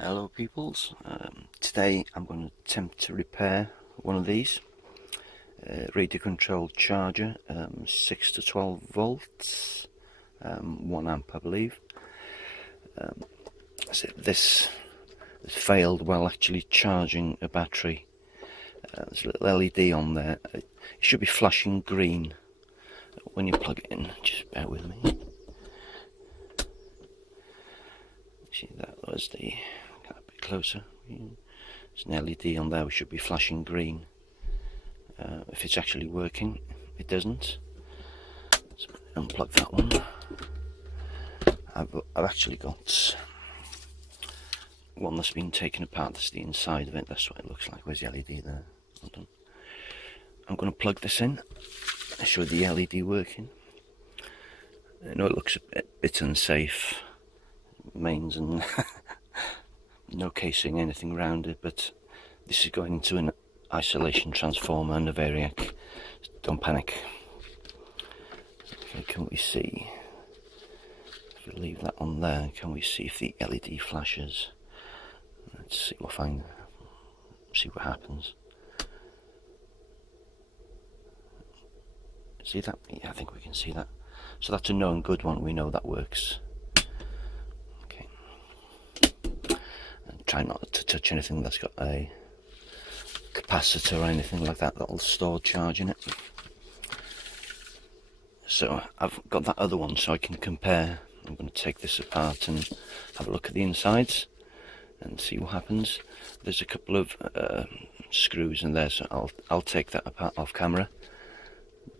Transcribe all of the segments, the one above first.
Hello peoples, today I'm going to attempt to repair one of these radio controlled charger, 6 to 12 volts, 1 amp I believe. So this has failed while actually charging a battery. There's a little LED on there. It should be flashing green when you plug it in. Just bear with me. See, that was the, get a bit closer. There's an LED on there which should be flashing green. If it's actually working, it doesn't. So unplug that one. I've actually got one that's been taken apart. That's the inside of it. That's what it looks like. Where's the LED there? Hold on. I'm going to plug this in. Show the LED working. I know it looks a bit unsafe. Mains and no casing, anything around it, but this is going into an isolation transformer and a variac. Don't panic. Okay, can we see? If we leave that on there, can we see if the LED flashes? Let's see. We'll see what happens. See that? Yeah, I think we can see that. So that's a known good one. We know that works. Okay. And try not to touch anything that's got a capacitor or anything like that that'll store charge in it. So I've got that other one so I can compare. I'm going to take this apart and have a look at the insides and see what happens. There's a couple of screws in there, so I'll take that apart off camera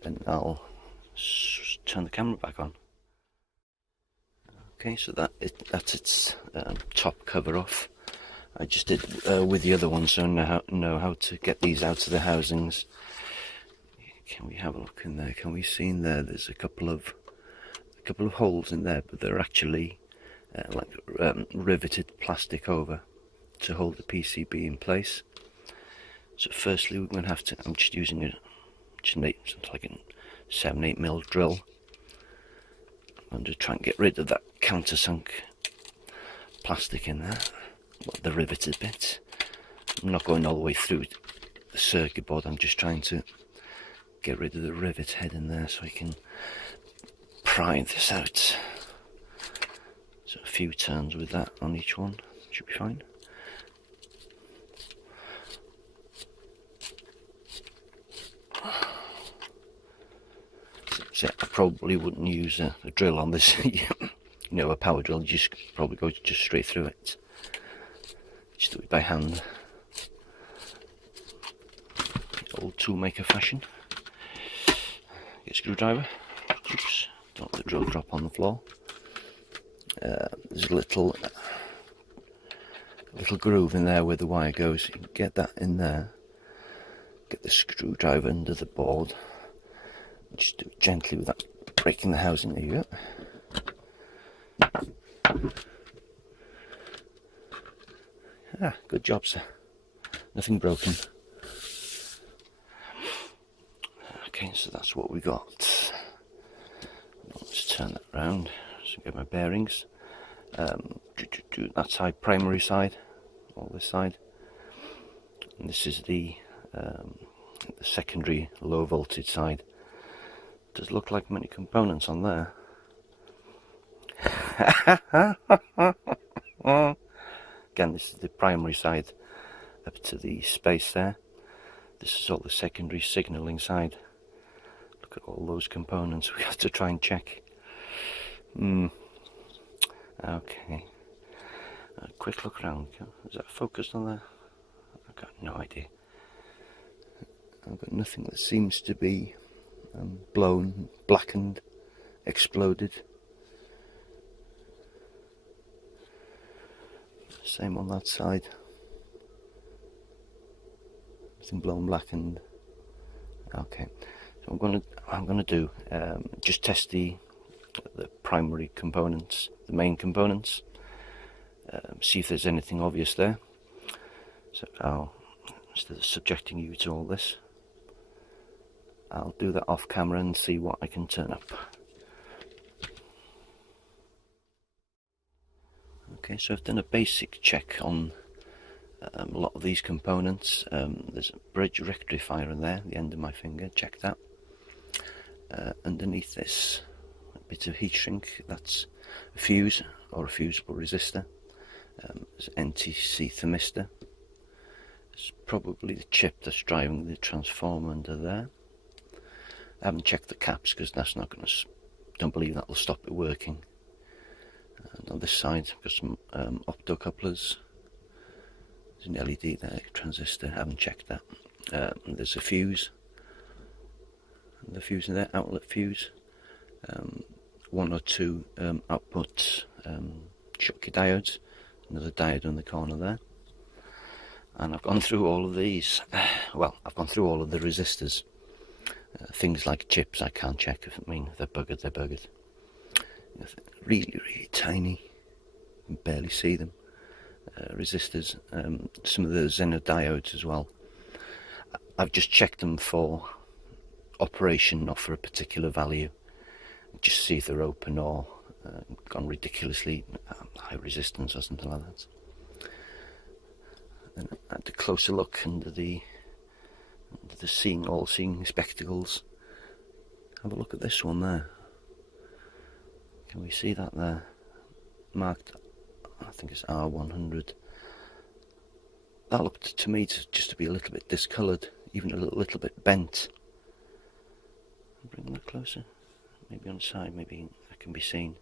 and I'll turn the camera back on. Okay, so that's its top cover off. I just did with the other one, so I know how to get these out of the housings. Can we have a look in there? Can we see in there? There's a couple of holes in there, but they're actually like riveted plastic over to hold the PCB in place. So firstly, we're going to have to. I'm just using something like a 7-8mm drill. I'm going to try and get rid of that countersunk plastic in there. Well, the riveted bit. I'm not going all the way through the circuit board. I'm just trying to get rid of the rivet head in there so I can pry this out. So a few turns with that on each one should be fine. So I probably wouldn't use a drill on this. You know, a power drill. You just probably go just straight through it. Just do it by hand. Old toolmaker fashion. Get a screwdriver. Oops, don't let the drill drop on the floor. There's a little groove in there where the wire goes. You can get that in there. Get the screwdriver under the board. Just do it gently without breaking the housing. There you go. Ah, good job, sir. Nothing broken. Okay, so that's what we got. Let's turn that round so I get my bearings. That side, primary side, all this side. And this is the secondary low voltage side. Does look like many components on there. Again, this is the primary side up to the space there. This is all the secondary signalling side. Look at all those components we have to try and check. Okay. A quick look around. Is that focused on there? I've got no idea. I've got nothing that seems to be blown, blackened, exploded. Same on that side. Nothing blown, blackened. Okay, so I'm gonna do just test the primary components, the main components. See if there's anything obvious there. So instead of subjecting you to all this, I'll do that off camera and see what I can turn up. Okay, so I've done a basic check on a lot of these components. There's a bridge rectifier in there, the end of my finger, check that. Underneath this bit of heat shrink, that's a fuse or a fusible resistor. There's an NTC thermistor. It's probably the chip that's driving the transformer under there. I haven't checked the caps because that's not going to, don't believe that will stop it working. And on this side I've got some optocouplers. There's an LED there, transistor, I haven't checked that. There's a fuse, the fuse in there, outlet fuse. One or two output Schottky diodes, another diode in the corner there. And I've gone through all of these, well, I've gone through all of the resistors. Things like chips I can't check, I mean, if they're buggered, they're buggered. Really, really tiny, you can barely see them. Resistors, some of the xenodiodes as well. I've just checked them for operation, not for a particular value. Just see if they're open or gone ridiculously high resistance or something like that. And I had a closer look under the all-seeing spectacles. Have a look at this one there. Can we see that there? Marked, I think it's R100. That looked to me just to be a little bit discoloured, even a little bit bent. Bring that closer. Maybe on the side, maybe that can be seen.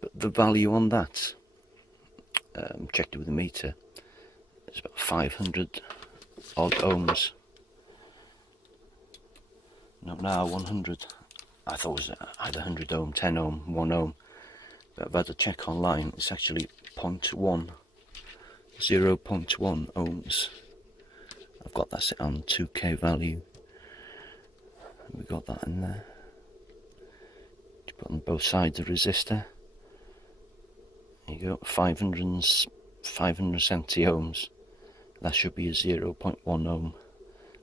But the value on that, checked it with a meter, it's about 500 odd ohms. No, now 100. I thought it was either 100 ohm, 10 ohm, 1 ohm. But I've had a check online, it's actually 0.1 ohms. I've got that set on 2K value. We got that in there. You put on both sides of the resistor. There you go, 570 ohms. That should be a 0.1 ohm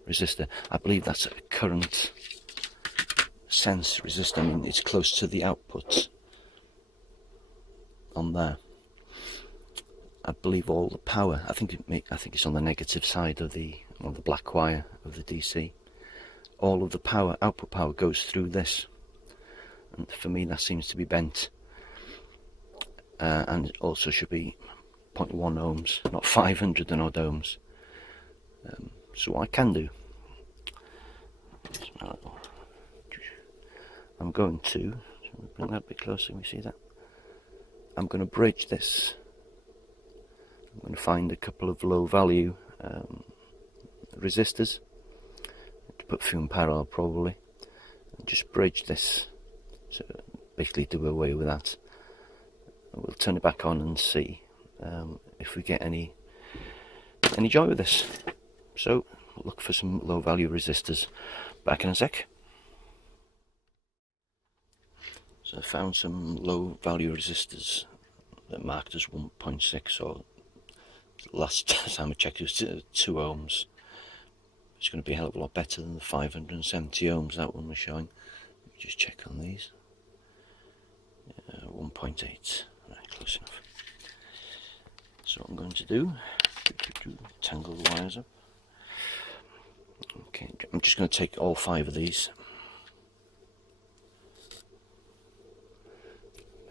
resistor. I believe that's a current sense resistor. I mean, it's close to the output on there. I believe all the power, I think it's on the negative side of the black wire of the DC. All of the power, output power, goes through this, and for me that seems to be bent. And it also should be 0.1 ohms, not 500 and odd ohms. So what I can do, I'm going to bring that a bit closer. Can we see that? I'm going to bridge this. I'm going to find a couple of low value resistors to put through in parallel probably, and just bridge this, so basically do away with that. We'll turn it back on and see if we get any joy with this. So look for some low value resistors. Back in a sec. So I found some low value resistors that marked as 1.6, or last time I checked it was 2 ohms. It's going to be a hell of a lot better than the 570 ohms that one was showing. Let me just check on these. 1.8, right, close enough. So what I'm going to do, tangle the wires up. Okay, I'm just going to take all 5 of these.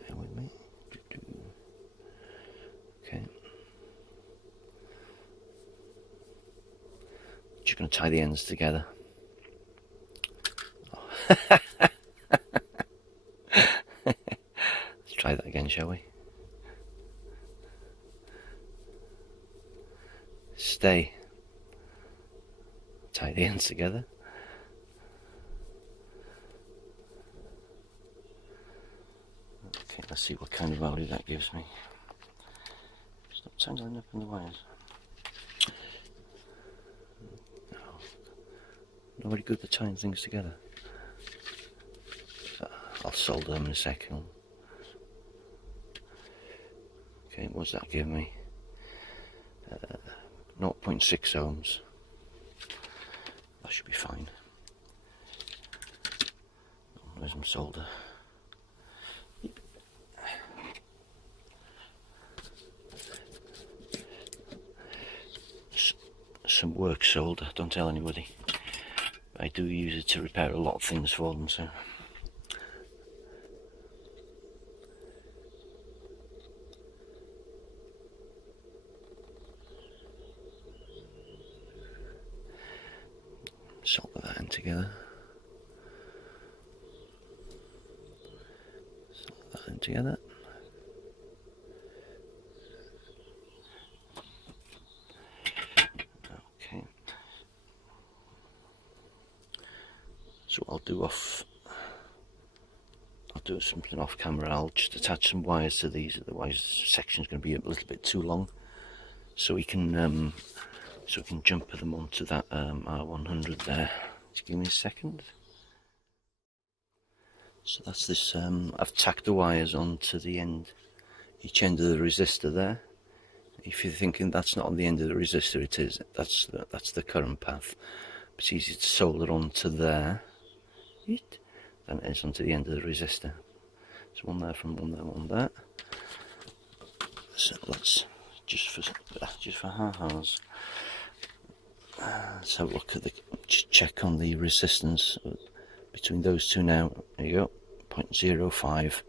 Bear with me. Okay. Just going to tie the ends together. Oh. Let's try that again, shall we? Stay. Tie the ends together. Okay, let's see what kind of value that gives me. Stop tangling up in the wires. No, not very good at tying things together. I'll solder them in a second. Okay, what's that give me? 0.6 ohms. That should be fine. Where's my solder? some work solder. Don't tell anybody. I do use it to repair a lot of things for them, so. Solder that in together. Solder that in together. Okay. So I'll do something off camera. I'll just attach some wires to these, otherwise the section's going to be a little bit too long. So we can jumper them onto that R100 there. Just give me a second. So that's this. I've tacked the wires onto the end, each end of the resistor there. If you're thinking that's not on the end of the resistor, it is. That's the current path. It's easy to solder onto there than it is onto the end of the resistor. So one there from one there, one there. So let's just for ha-has. Let's have a look at check on the resistance between those two now. There you go, 0.05,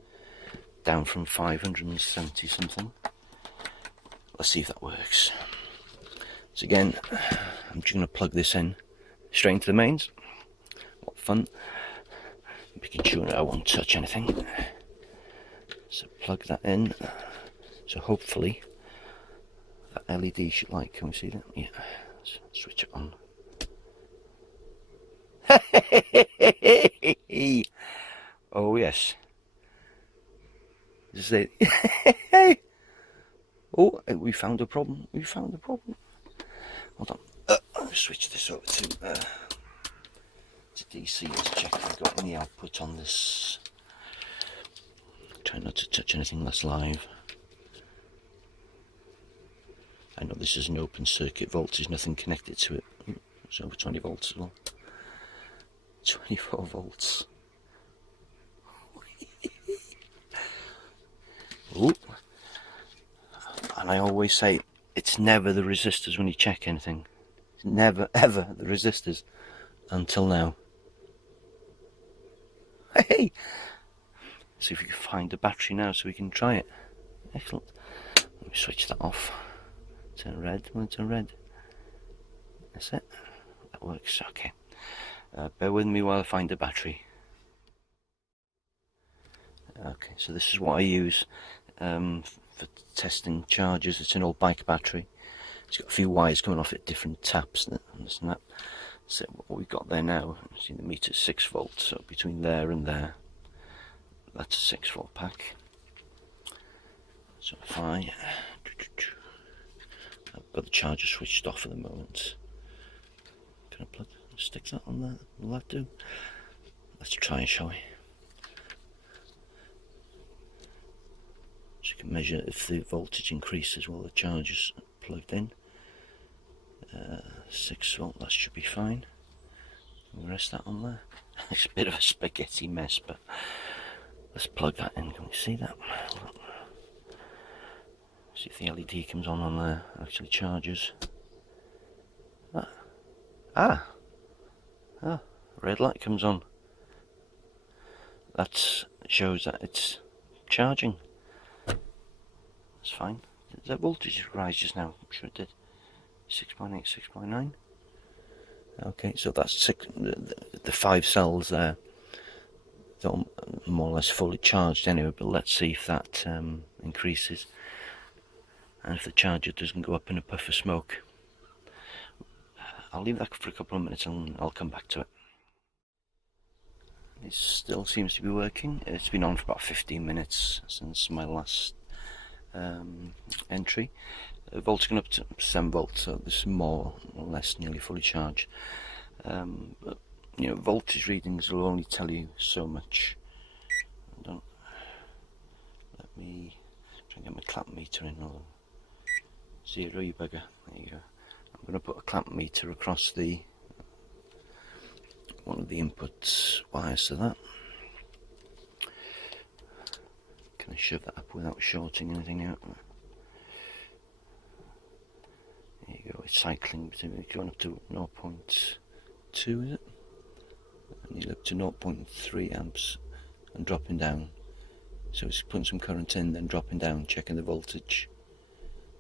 down from 570 something. Let's see if that works. So again, I'm just going to plug this in straight into the mains. What fun. Making sure I won't touch anything. So plug that in. So hopefully that LED should light. Can we see that? Yeah. Let's switch it on. Oh yes. Just say, oh, we found a problem. We found a problem. Hold on. I'll switch this over to DC. Let's check if we've got any output on this. Try not to touch anything that's live. I know this is an open circuit voltage, nothing connected to it. It's over 20 volts as well. 24 volts. Ooh. And I always say, it's never the resistors when you check anything. It's never ever the resistors until now. Hey! See if we can find the battery now so we can try it. Excellent. Let me switch that off. Turn red. Want to turn red? That's it. That works. Okay. Bear with me while I find the battery. Okay, so this is what I use for testing chargers. It's an old bike battery. It's got a few wires coming off at different taps and this and that. So what we've got there now, see the meter's 6 volts, so between there and there, that's a 6 volt pack. So if I've got the charger switched off at the moment. Can I stick that on there? Will that do? Let's try it, shall we? So you can measure if the voltage increases while the charger's plugged in. 6 volt, that should be fine. We'll rest that on there. It's a bit of a spaghetti mess, but let's plug that in. Can we see that? See if the LED comes on there, actually charges. Red light comes on. That shows that it's charging. That's fine. Did that voltage rise just now? I'm sure it did. 6.8, 6.9. Okay, so that's the 5 cells there. They're more or less fully charged anyway, but let's see if that increases. And if the charger doesn't go up in a puff of smoke. I'll leave that for a couple of minutes and I'll come back to it. It still seems to be working. It's been on for about 15 minutes since my last entry. Volt's gone up to 7 volts, so this is more or less nearly fully charged. But you know, voltage readings will only tell you so much. Let me try and get my clamp meter in. Oh, 0, you bugger. There you go. I'm going to put a clamp meter across one of the input wires to that. Can I shove that up without shorting anything out? There you go, it's cycling between going up to 0.2, is it? And you're up to 0.3 amps and dropping down. So it's putting some current in, then dropping down, checking the voltage,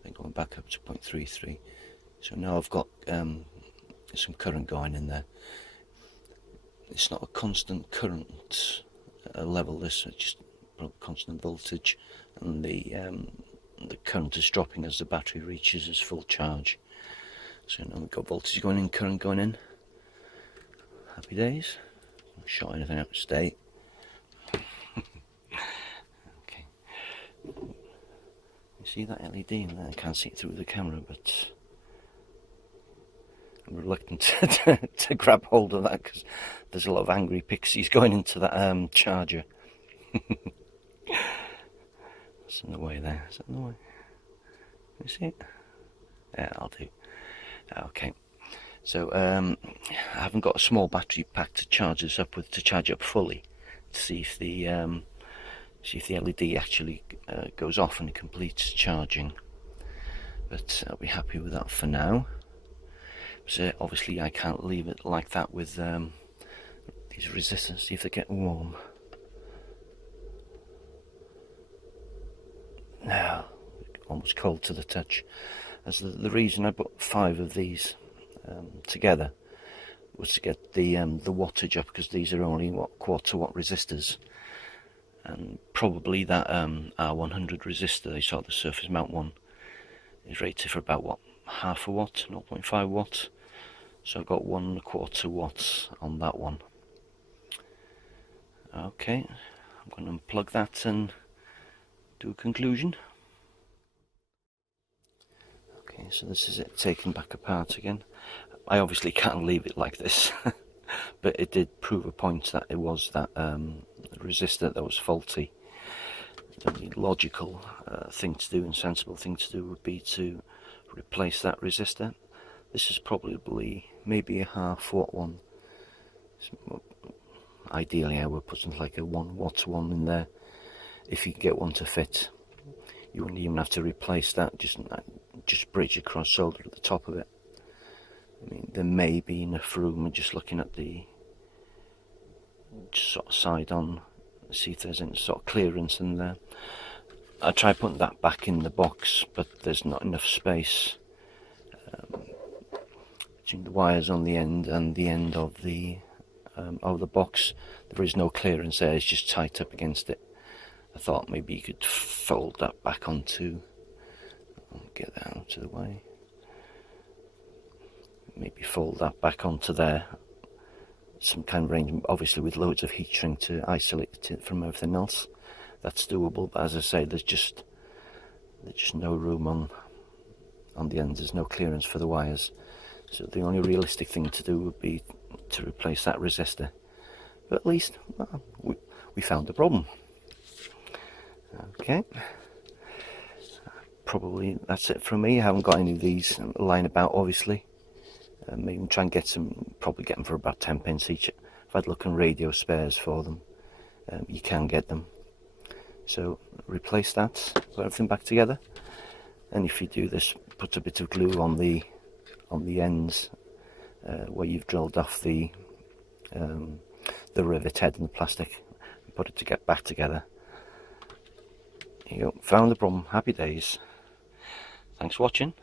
then going back up to 0.33. So now I've got some current going in there. It's not a constant current level, this, it's just constant voltage, and the current is dropping as the battery reaches its full charge. So now we've got voltage going in, current going in. Happy days. Not shot anything out to date. Okay. You see that LED in there? I can't see it through the camera, but I'm reluctant to grab hold of that because there's a lot of angry pixies going into that charger. That's in the way there. Is that in the way? Can you see it? Yeah, I'll do. Okay. So I haven't got a small battery pack to charge this up with, to charge up fully, to see if the LED actually goes off and it completes charging. But I'll be happy with that for now. So obviously I can't leave it like that with these resistors. See if they get warm. Now, almost cold to the touch. As the reason I put 5 of these together was to get the wattage up, because these are only quarter watt resistors, and probably that R100 resistor they saw, the surface mount one, is rated for about what, half a watt, 0.5 watt. So I've got 1/4 watts on that one. Okay, I'm going to unplug that and do a conclusion. Okay, so this is it taken back apart again. I obviously can't leave it like this, but it did prove a point that it was that resistor that was faulty. The only logical thing to do and sensible thing to do would be to replace that resistor. This is probably maybe a half watt one. Ideally I would put like a 1 watt one in there, if you can get one to fit. You wouldn't even have to replace that, just bridge across solder at the top of it. I mean, there may be enough room, just looking at the sort of side on, see if there's any sort of clearance in there. I tried putting that back in the box, but there's not enough space between the wires on the end and the end of the box. There is no clearance there, it's just tight up against it. I thought maybe you could fold that back onto, get that out of the way, maybe fold that back onto there, some kind of arrangement, obviously with loads of heat shrink to isolate it from everything else. That's doable, but as I say, there's just no room on the ends, there's no clearance for the wires. So the only realistic thing to do would be to replace that resistor. But at least, well, we found the problem. Okay, probably that's it from me. I haven't got any of these lying about, obviously. Maybe try and get some, probably get them for about 10 pence each. If I'd look on radio spares for them, you can get them. So replace that, put everything back together. And if you do this, put a bit of glue on the ends where you've drilled off the rivet head and the plastic, and put it to get back together. There you go, found the problem. Happy days. Thanks for watching.